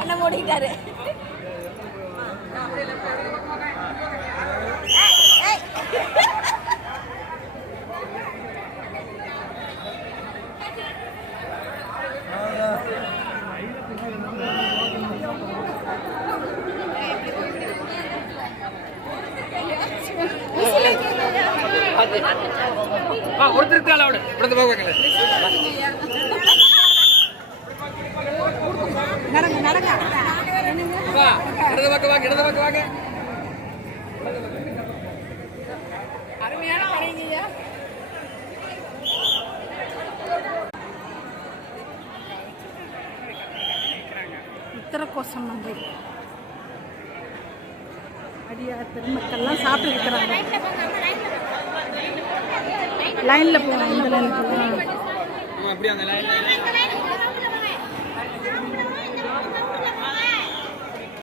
கண்ணை மூடிட்டாரு. ஒருத்தருக்கு அளவுடு இடது பக்கம் நடங்க நடங்க இடது பக்கம் வாங்க இடது பக்கம் வாங்க. அருமையான கடைங்கய்யா. உத்தரகோசம் மந்தை அடியா பெருமக்கள்லாம் சாப்பிட்டு இருக்கிறாங்க. லைன்ல போவாங்க. இந்த லைன்ல போவாங்க. அப்படியே அந்த லைன்ல